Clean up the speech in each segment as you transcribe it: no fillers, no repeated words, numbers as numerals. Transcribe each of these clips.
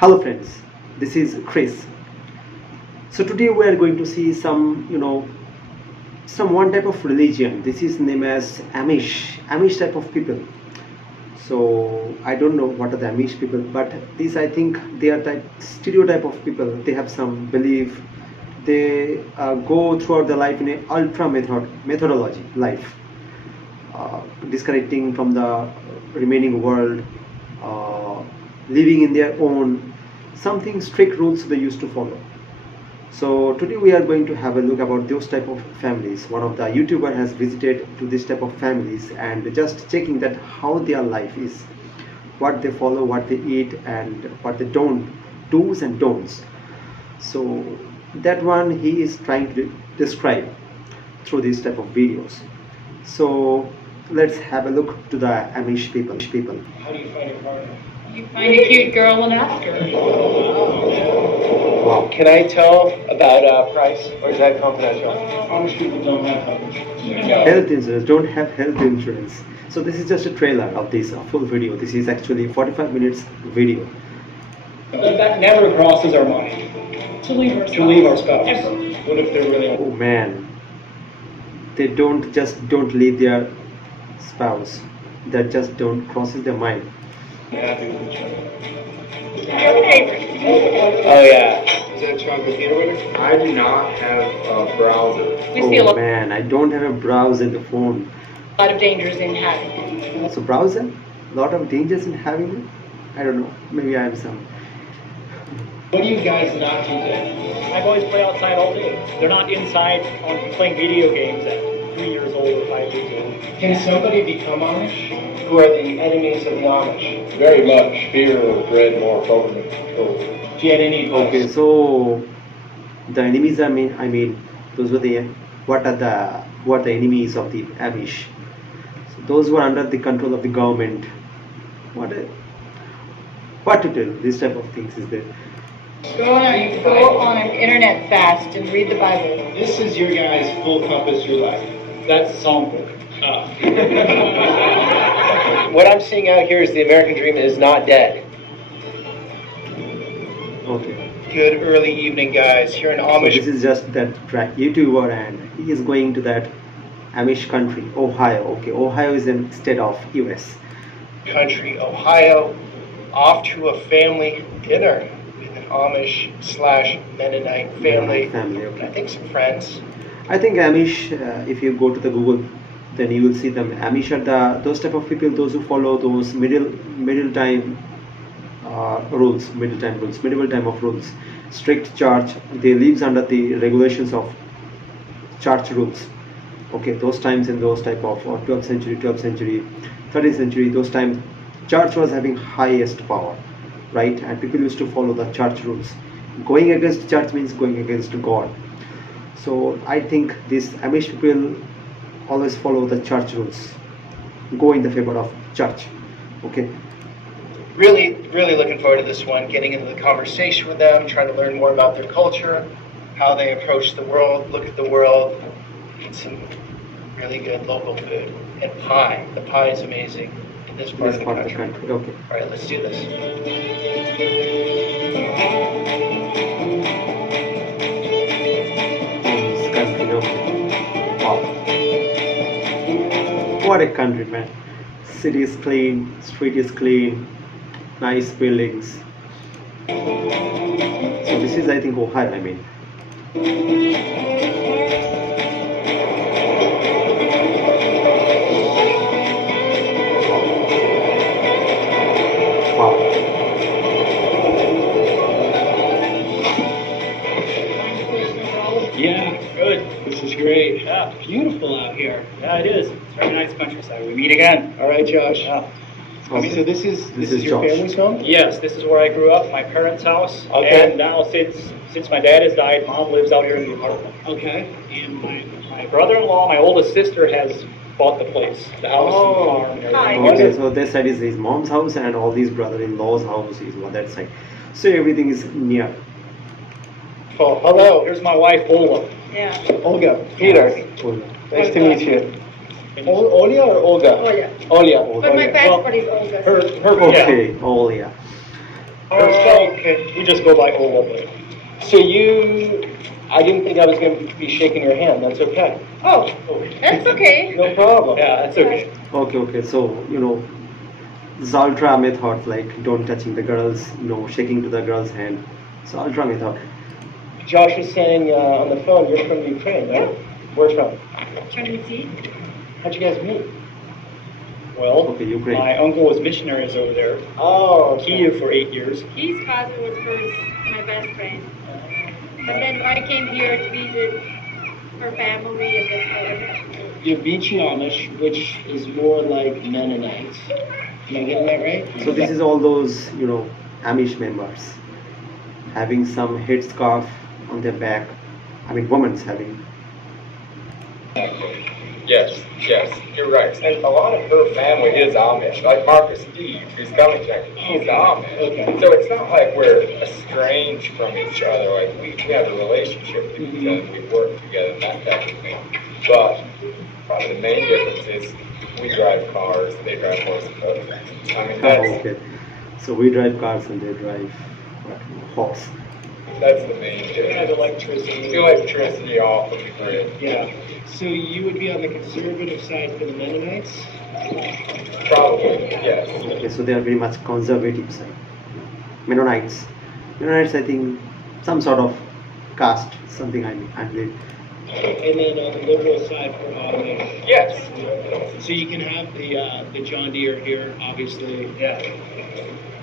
Hello friends, this is Chris. So today we are going to see some one type of religion. This is named as Amish type of people. So I don't know what are the Amish people, but these I think they are type stereotype of people. They have some belief. They go throughout their life in a ultra methodology life, disconnecting from the remaining world, uh, living in their own something strict rules they used to follow. So today we are going to have a look about those type of families. One of the YouTuber has visited to this type of families and just checking that how their life is, what they follow, what they eat, and what they don't, do's and don'ts. So that one he is trying to describe through these type of videos. So let's have a look to the Amish people. How do you find a partner? You find a cute girl and ask her. Wow. Can I tell about price, or is that confidential? Amish people don't have health insurance. Health insurance, don't have health insurance. So this is just a trailer of this full video. This is actually 45 minutes video. That never crosses our mind. To leave her To leave our spouse. Ever. What if they're really Oh man, they don't leave their spouse. That just don't crosses their mind. happy with each other? Oh yeah. Is that chocolate peanut butter? I do not have a browser. We see a Oh lot man, I don't have a browser in the phone. of dangers in having it. So browser, lot of dangers in having it. I don't know. Maybe I am some. What do you guys not do then? My boys play outside all day. They're not inside playing video games at 3 years old or 5 years old. Can somebody become Amish? Who are the enemies of the Amish? Very much fear of bred more government control. If you had any advice? Okay, so the enemies I mean those were the what are the enemies of the Amish? So those were under the control of the government. What to tell? This type of things is there. Go on an internet fast and read the Bible. This is your guys' full compass your life. That's songbook. What I'm seeing out here is the American dream is not dead. Okay. Good early evening, guys. Here in So Amish. this is just that YouTuber and he is going to that Amish country, Ohio. Okay, Ohio is in state of US. Country, Ohio, off to a family dinner with an Amish / Mennonite family. Family, And I okay. think some friends. I think Amish, if you go to the Google, then you will see them. Amish are those type of people, those who follow those medieval time medieval time of rules. Strict church. They lives under the regulations of church rules. Okay, those times in those type of 12th century, 13th century, those times church was having highest power, right? And people used to follow the church rules. Going against church means going against God. So I think these Amish people always follow the church rules, go in the favor of church. Okay. Really, really looking forward to this one, getting into the conversation with them, trying to learn more about their culture, how they approach the world, look at the world, eat some really good local food. And pie. The pie is amazing in this part, This of, part the of the country. country. Okay. All right, let's do this. This country. Okay. Wow. What a country, man. City is clean, street is clean, nice buildings. So this is I think Ohio, I mean. Wow. Yeah, good. This is great. Yeah, beautiful out here. Yeah, it is. It's very nice countryside. We meet again. All right, Josh. Yeah. Okay. So this is your Josh. family's home? Yes, this is where I grew up, my parents' house. Okay. And now since my dad has died, mom lives out here in the apartment. Okay. And my brother-in-law, my oldest sister, has bought the place, the house and the farm and Hi. everything. Okay, so this side is his mom's house and all these brother-in-law's house is on that side. So everything is near. Oh, hello. Here's my wife, Ola. Yeah. Olga. Peter. Oh, Nice to meet you. Olia or Olga? Oh yeah. Olia. But my Well, passport is Olga. Her, yeah. okay, oh yeah. Okay. We just go by Ola. So I didn't think I was going to be shaking your hand. That's okay. Oh, that's okay. No problem. Yeah, that's okay. Okay. So this ultra method, like don't touching the girls, shaking to the girl's hand. So ultra method. Josh was saying on the phone you're from Ukraine, right? Where from? How'd you guys meet? Well, Okay, Ukraine. my uncle was missionaries over there, Oh, Kiev for 8 years. His father was first my best friend. But then I came here to visit her family and that's how it happened. You're Beachy Amish, which is more like Mennonites. Am I getting that right? So this is all those Amish members having some headscarf on their back. I mean, women's having. Yes, you're right. And a lot of her family is Amish. Like Marcus Steve, who's coming tonight, he's Amish. Okay. So it's not like we're estranged from each other. Like we have a relationship with each other. We work together and that type of thing. But probably the main difference is we drive cars, they drive horses. I mean, Okay. So we drive cars and they drive horse. that's the main Have difference. electricity. The electricity off of the grid. Yeah. So you would be on the conservative side for the Mennonites? Probably, yes. Okay, so they are very much conservative side. Mennonites, I think some sort of caste, something I believe. And then on the liberal side for Amish. Yes. So you can have the John Deere here, obviously. Yeah.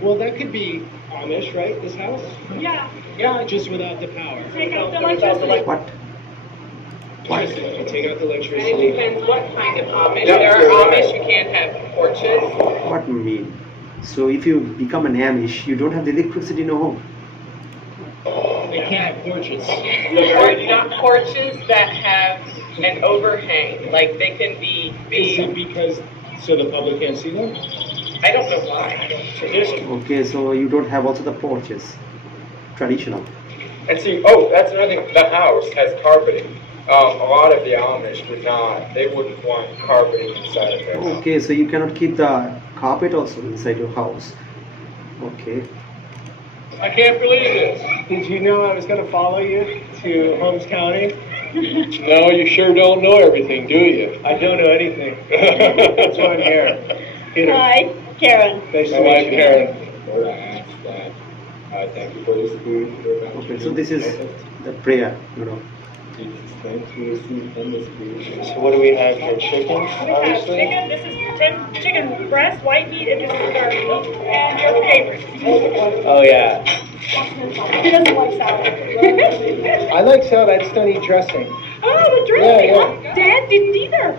Well, that could be Amish, right? This house? Yeah, Yeah, just without the power. take out the electricity. What? Electricity. Take out the And it electricity. depends what kind of Amish. Yeah, There are you're right. Amish you can't have porches. What mean? So if you become an Amish, you don't have the electricity in your home. They can't have porches. Or not porches that have an overhang. Like they can Is it be because so the public can't see them? I don't know why. Tradition. Okay, so you don't have also the porches. Traditional. And see, that's another thing. The house has carpeting. A lot of the Amish would not. They wouldn't want carpeting inside of their house. Okay, so you cannot keep the carpet also inside your house. Okay. I can't believe this. Did you know I was going to follow you to Holmes County? No, you sure don't know everything, do you? I don't know anything. That's why I'm here. Peter. Hi, Karen. Nice to My wife meet you. Karen. Lord, I ask that. I thank you for this food. Okay, so this is the prayer, Jesus, thank you. Receive from this food. So what do we have here? Chicken, We have obviously? chicken, this is chicken breast, white meat, and this is dark meat, and your favorite. Oh, yeah. He doesn't like salad. I like salad. I just don't eat dressing. Oh, the dressing, Yeah, huh? Dad didn't either.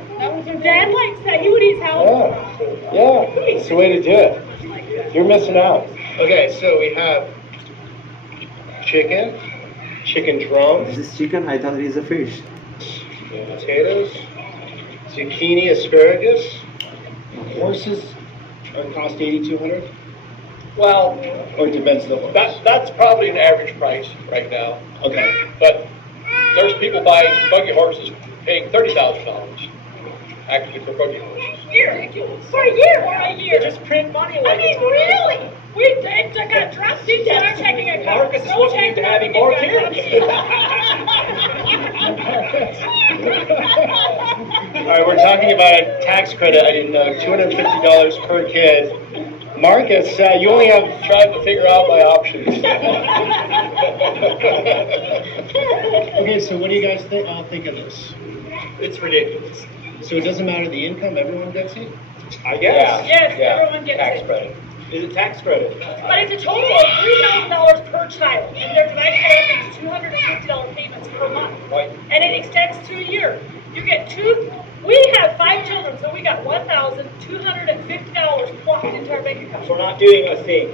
Dad likes that, he would eat salad. Yeah, it's the way to do it. You're missing out. Okay, so we have chicken drums, This is chicken, I thought it is a fish. potatoes, zucchini, asparagus. Horses cost $8,200. Well, Or it depends on the horse. that's probably an average price right now. Okay. But there's people buying buggy horses paying $30,000 actually for buggy horses. For a year. For a year. They just print money I like mean, it's going really? We got drafted and are taking a cut. Marcus is looking into having more kids. All right, we're talking about a tax credit. I didn't know, $250 per kid. Marcus, you only have Trying to figure out my options. Okay, so what do you guys think of this? It's ridiculous. So it doesn't matter the income, everyone gets it? I guess. Yes, everyone gets Tax it. credit. Is it tax credit? But it's a total of $3,000 per child, and there's an extra $250 payments per month. Right. And it extends to a year. You get we have 5 children, so we got $1,250 plucked into our bank account. We're not doing a thing.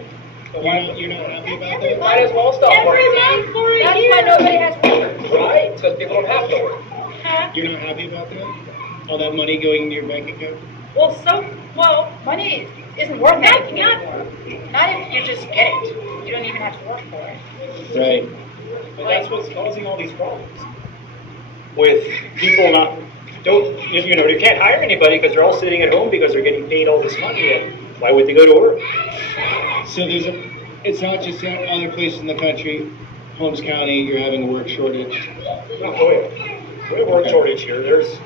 You're not happy about Every that? Might as well stop Every working. month for a That's year. why nobody has workers. Right? Because people don't have to work. Huh? You're not happy about that? All that money going into your bank account? Well, Money isn't worth not, anything not, anymore. Not if you just get it. You don't even have to work for it. Right. But that's what's causing all these problems. With people you can't hire anybody because they're all sitting at home because they're getting paid all this money. And why would they go to work? So there's It's not just in other places in the country. Holmes County, you're having a work shortage. No, go ahead. We have a work shortage here. There's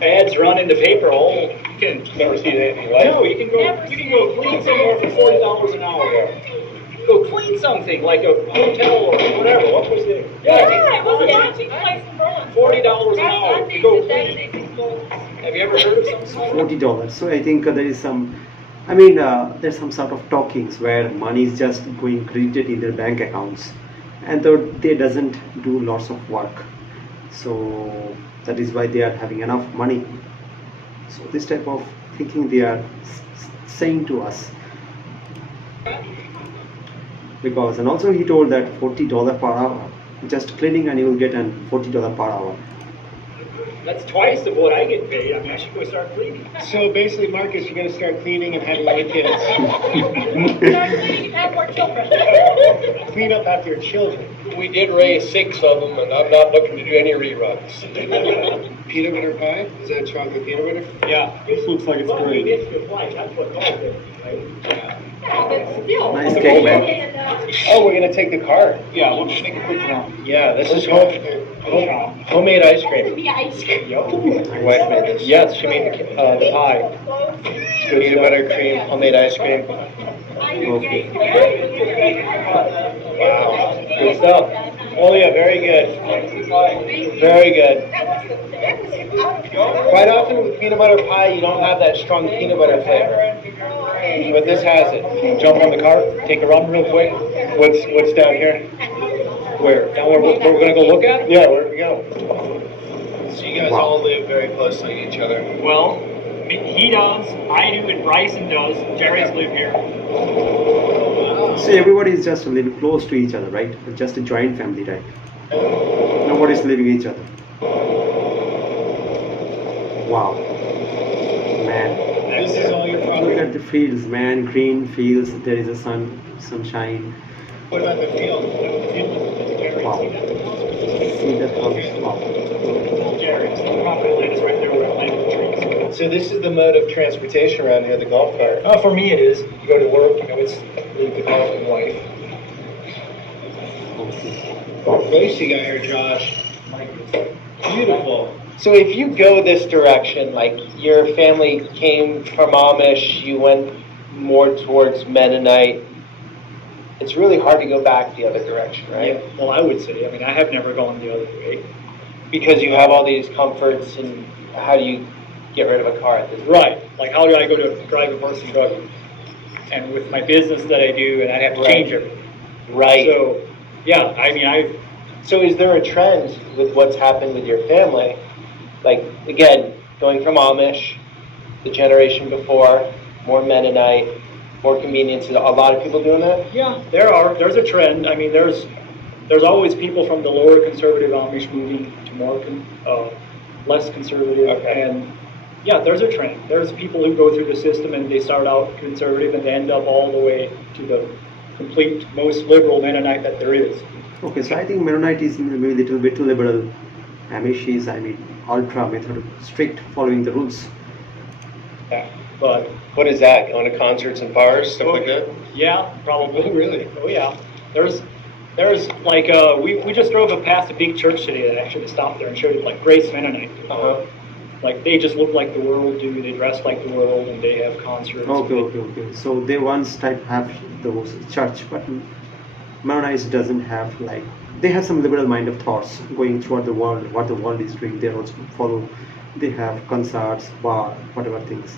ads run in the paper all. You can Never seen anything like no, you can go clean somewhere for $40 an hour. Go clean something like a hotel or whatever. What was it? Yeah, it was a lodging place in Berlin. $40 an hour. Sundays Go and clean. Saturdays is closed. Have you ever heard of something like that? $40. So I think there is some, I mean, there's some sort of talkings where money is just going credited in their bank accounts, and though they doesn't do lots of work. So that is why they are having enough money. So this type of thinking they are saying to us. Because, and also he told that $40 per hour, just cleaning and you will get an $40 per hour. That's twice of what I get paid. I mean, I should go start cleaning. So basically, Marcus, you're going to start cleaning and having more kids. Start cleaning and have more children. Clean up after your children. We did raise 6 of them, and I'm not looking to do any reruns. Peanut butter pie? Is that chocolate peanut butter? Yeah. This looks like it's Well, great. it's good life. That's what calls it. Right? Yeah, but still. Nice cake, man. Oh, we're gonna take the car. Yeah, we'll just make a quick round. Yeah, this is homemade ice cream. The ice cream. Your wife made this. Yes, she made the pie. Peanut butter cream, homemade ice cream. Wow, good stuff. Oh yeah, very good. Very good. Quite often with peanut butter pie, you don't have that strong peanut butter flavor. But this has it. Jump on the cart, take a run real quick. What's down here? Where? Down where we're gonna go look at? Yeah, where do we go? So you guys Wow. all live very close to each other. Well, he does, I do, and Bryson does. Jerry's live here. So everybody is just living close to each other, right? Just a joint family, right? Nobody's living each other. Wow. Man. This is all your Look property. at the fields, man. Green fields. There is a sunshine. What about the field? Wow. See that house. Wow. Jerry's. The property line is right there where we're planting the trees. So this is the mode of transportation around here, the golf cart. For me it is. You go to work, you know, it's really the golf and wife. What else you got here, Josh? Beautiful. So if you go this direction, like your family came from Amish, you went more towards Mennonite, it's really hard to go back the other direction, right? Yeah, well, I would say. I mean, I have never gone the other way. Because you have all these comforts, and how do you get rid of a car at this point? Right. Like, how do I go to drive a horse and truck? And with my business that I do, and I'd have to Right. change it. Right. So, yeah, I mean, So is there a trend with what's happened with your family? Like, again, going from Amish, the generation before, more Mennonite, more convenience. A lot of people doing that? yeah, there's a trend. I mean, there's always people from the lower conservative Amish moving to more less conservative. Okay. And yeah, there's a trend. There's people who go through the system and they start out conservative and they end up all the way to the complete most liberal Mennonite that there is. Okay, so I think Mennonite is maybe a little bit liberal. Amish is, I mean, ultra method, strict, following the rules. Yeah. But What is that? Going to concerts and bars, stuff like that? yeah, probably. Really? Oh yeah. There's like we just drove up past a big church today that actually stopped there and showed it, like Grace Mennonite. Uh-huh. Like they just look like the world do. They dress like the world and they have concerts. Okay. So they once type have those church, but Mennonites doesn't have like, they have some liberal mind of thoughts going throughout the world, what the world is doing. They also follow. They have concerts, bar, whatever things.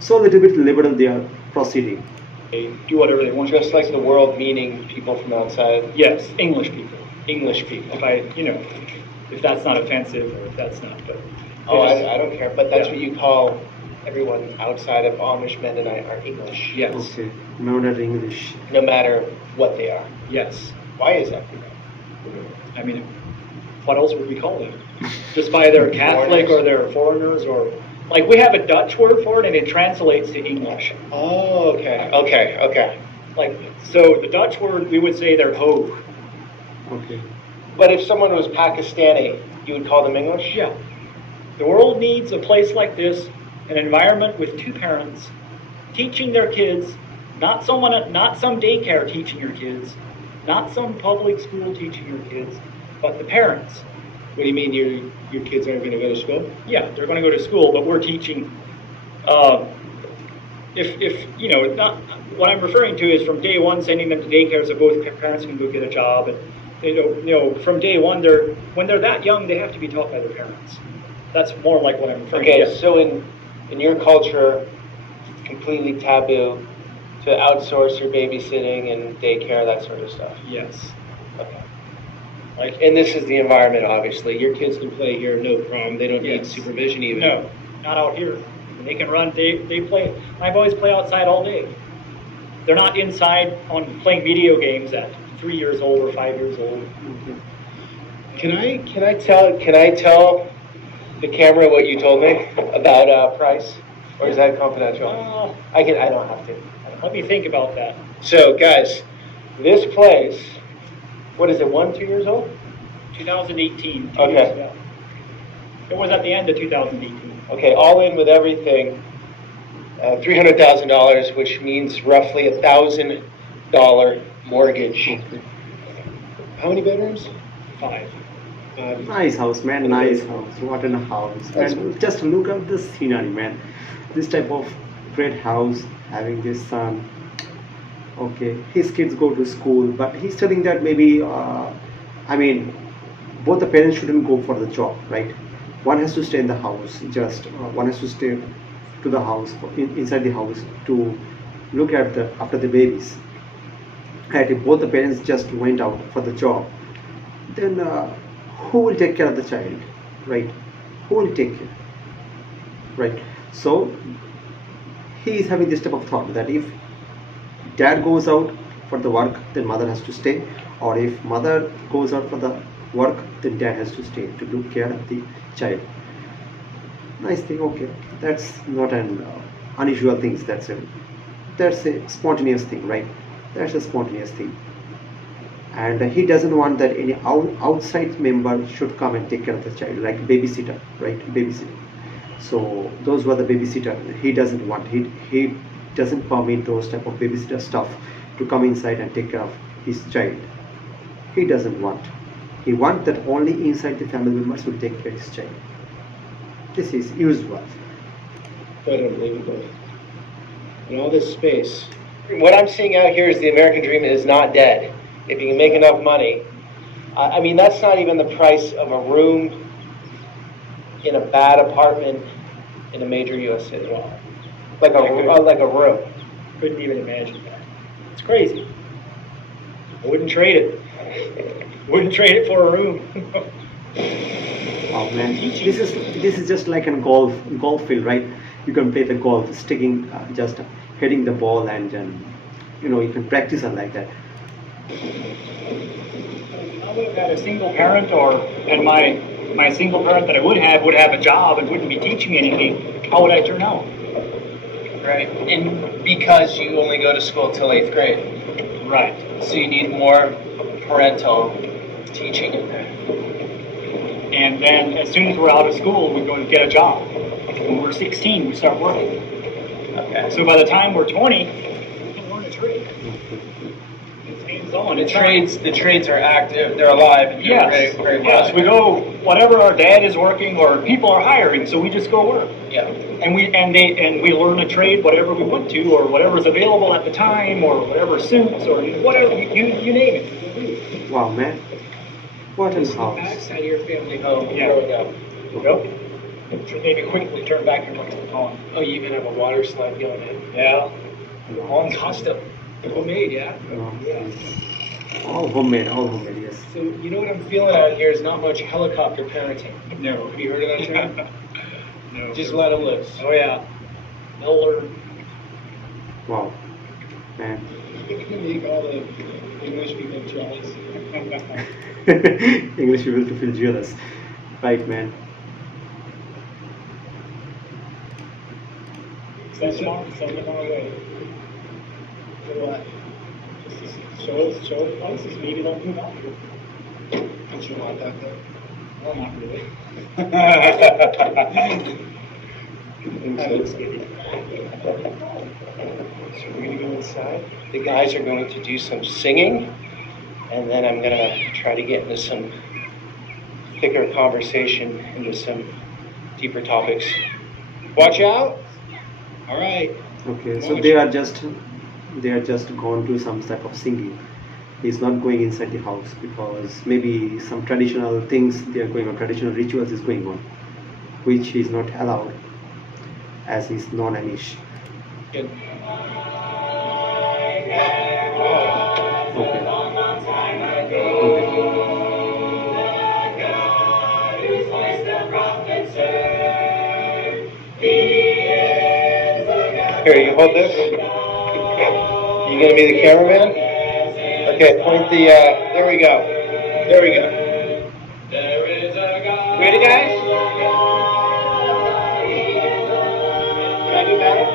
So a little bit liberal they are proceeding. They do whatever they want. Just like the world, meaning people from outside. Yes, English people. English people. If that's not offensive or if that's not, but Oh, I don't care, but that's Yeah. what you call everyone outside of Amish Mennonite are English. yes, Okay, Mennonite English. No matter what they are. yes. Why is that? I mean, what else would we call them? Just by they're Catholic or they're foreigners or like we have a Dutch word for it and it translates to English. Oh, okay. Like so, the Dutch word we would say they're hoog. Okay. But if someone was Pakistani, you would call them English? Yeah. The world needs a place like this, an environment with two parents teaching their kids Not someone, not some daycare teaching your kids, not some public school teaching your kids, but the parents. What do you mean your kids aren't going to go to school? Yeah, they're going to go to school, but we're teaching. If you know, not what I'm referring to is from day one, sending them to daycare so both parents can go get a job, and from day one, when they're that young, they have to be taught by their parents. That's more like what I'm referring to. Okay, so in your culture, it's completely taboo to outsource your babysitting and daycare, that sort of stuff. Yes. Okay. And this is the environment, obviously. Your kids can play here, no problem. They don't need Yes. supervision even. No, not out here. They can run. They play. My boys play outside all day. They're not inside on playing video games at 3 years old or 5 years old. Can I tell the camera what you told me about price, or is that confidential? I don't have to. Let me think about that. So, guys, this place, what is it? 2 years old? 2018. Okay. Years ago. It was at the end of 2018. Okay, all in with everything, $300,000, which means roughly $1,000 mortgage. How many bedrooms? 5. Nice house, man. Nice house. What a house. Man, just look at the scenery, man. This type of great house, having this son. Okay, his kids go to school, but he's telling that maybe, both the parents shouldn't go for the job, right? One has to stay in the house. One has to stay to the house, inside the house, to look at after the babies. And if both the parents just went out for the job, then who will take care of the child, right? Who will take care, right? So he is having this type of thought that if dad goes out for the work, then mother has to stay, or if mother goes out for the work, then dad has to stay to look care of the child. Nice thing. Okay, that's not an unusual thing. That's a spontaneous thing, right? That's a spontaneous thing. And he doesn't want that any outside member should come and take care of the child, like babysitter, right? Babysitter. So those were the babysitter. He doesn't want. He doesn't permit those type of babysitter stuff to come inside and take care of his child. He doesn't want. He wants that only inside the family members will take care of his child. This is usual. Quite unbelievable. In all this space. What I'm seeing out here is the American dream is not dead. If you can make enough money. That's not even the price of a room in a bad apartment in a major U.S. city. Like a room. Couldn't even imagine that. It's crazy. I wouldn't trade it. Wouldn't trade it for a room. Oh man, this is just like a golf field, right? You can play the golf, sticking, just hitting the ball, and you can practice it like that. I would have had a single parent, and my single parent that I would have a job and wouldn't be teaching me anything. How would I turn out? Right, and because you only go to school till 8th grade. Right. So you need more parental teaching in there. And then as soon as we're out of school, we go and get a job. When we're 16, we start working. Okay. So by the time we're 20, we can learn a trade. It's hands-on. The trades are active, they're alive, and doing very, very well. Yes, we go, whatever our dad is working or people are hiring, so we just go work. Yeah. And we learn a trade, whatever we want to, or whatever's available at the time, or whatever suits, or whatever, you name it. Wow, man. What a house. Backside of your family home Yeah. growing up. Yep. Should maybe quickly turn back your microphone. Oh, you even have a water slide going in. Yeah. All custom. Homemade, yeah? All homemade, yes. So, you know what I'm feeling out here is not much helicopter parenting. No. Have you heard of that term? No. Just let them loose. Oh yeah. They'll learn. Wow, man. You can make all the English people jealous. English people to feel jealous, right, man? Send them our way. For what? Show places, maybe they'll move out here. Don't you want that though? Well, not really. So we're gonna go inside. The guys are going to do some singing, and then I'm gonna try to get into some thicker conversation, into some deeper topics. Watch out! All right. Okay, so they are just gone to some type of singing. He's not going inside the house because maybe some traditional things they are going on, traditional rituals is going on, which is not allowed as he's non-Amish. Good. Okay. Here, you hold this. You gonna be the cameraman? Okay, point the. There we go. There we go. Ready, guys? Can I do better?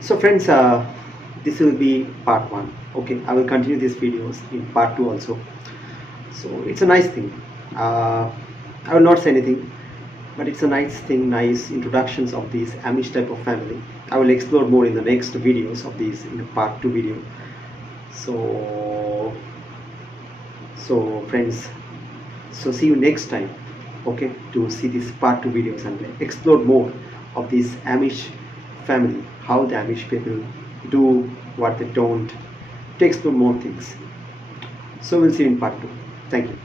So friends, this will be part 1. Okay, I will continue these videos in part 2 also. So it's a nice thing. I will not say anything, but it's a nice thing, nice introductions of these Amish type of family. I will explore more in the next videos of these in the part 2 video. So friends, so see you next time, okay, to see these part 2 videos and explore more of this Amish family, how the Amish people do, what they don't, to explore more things. So we'll see you in part 2. Thank you.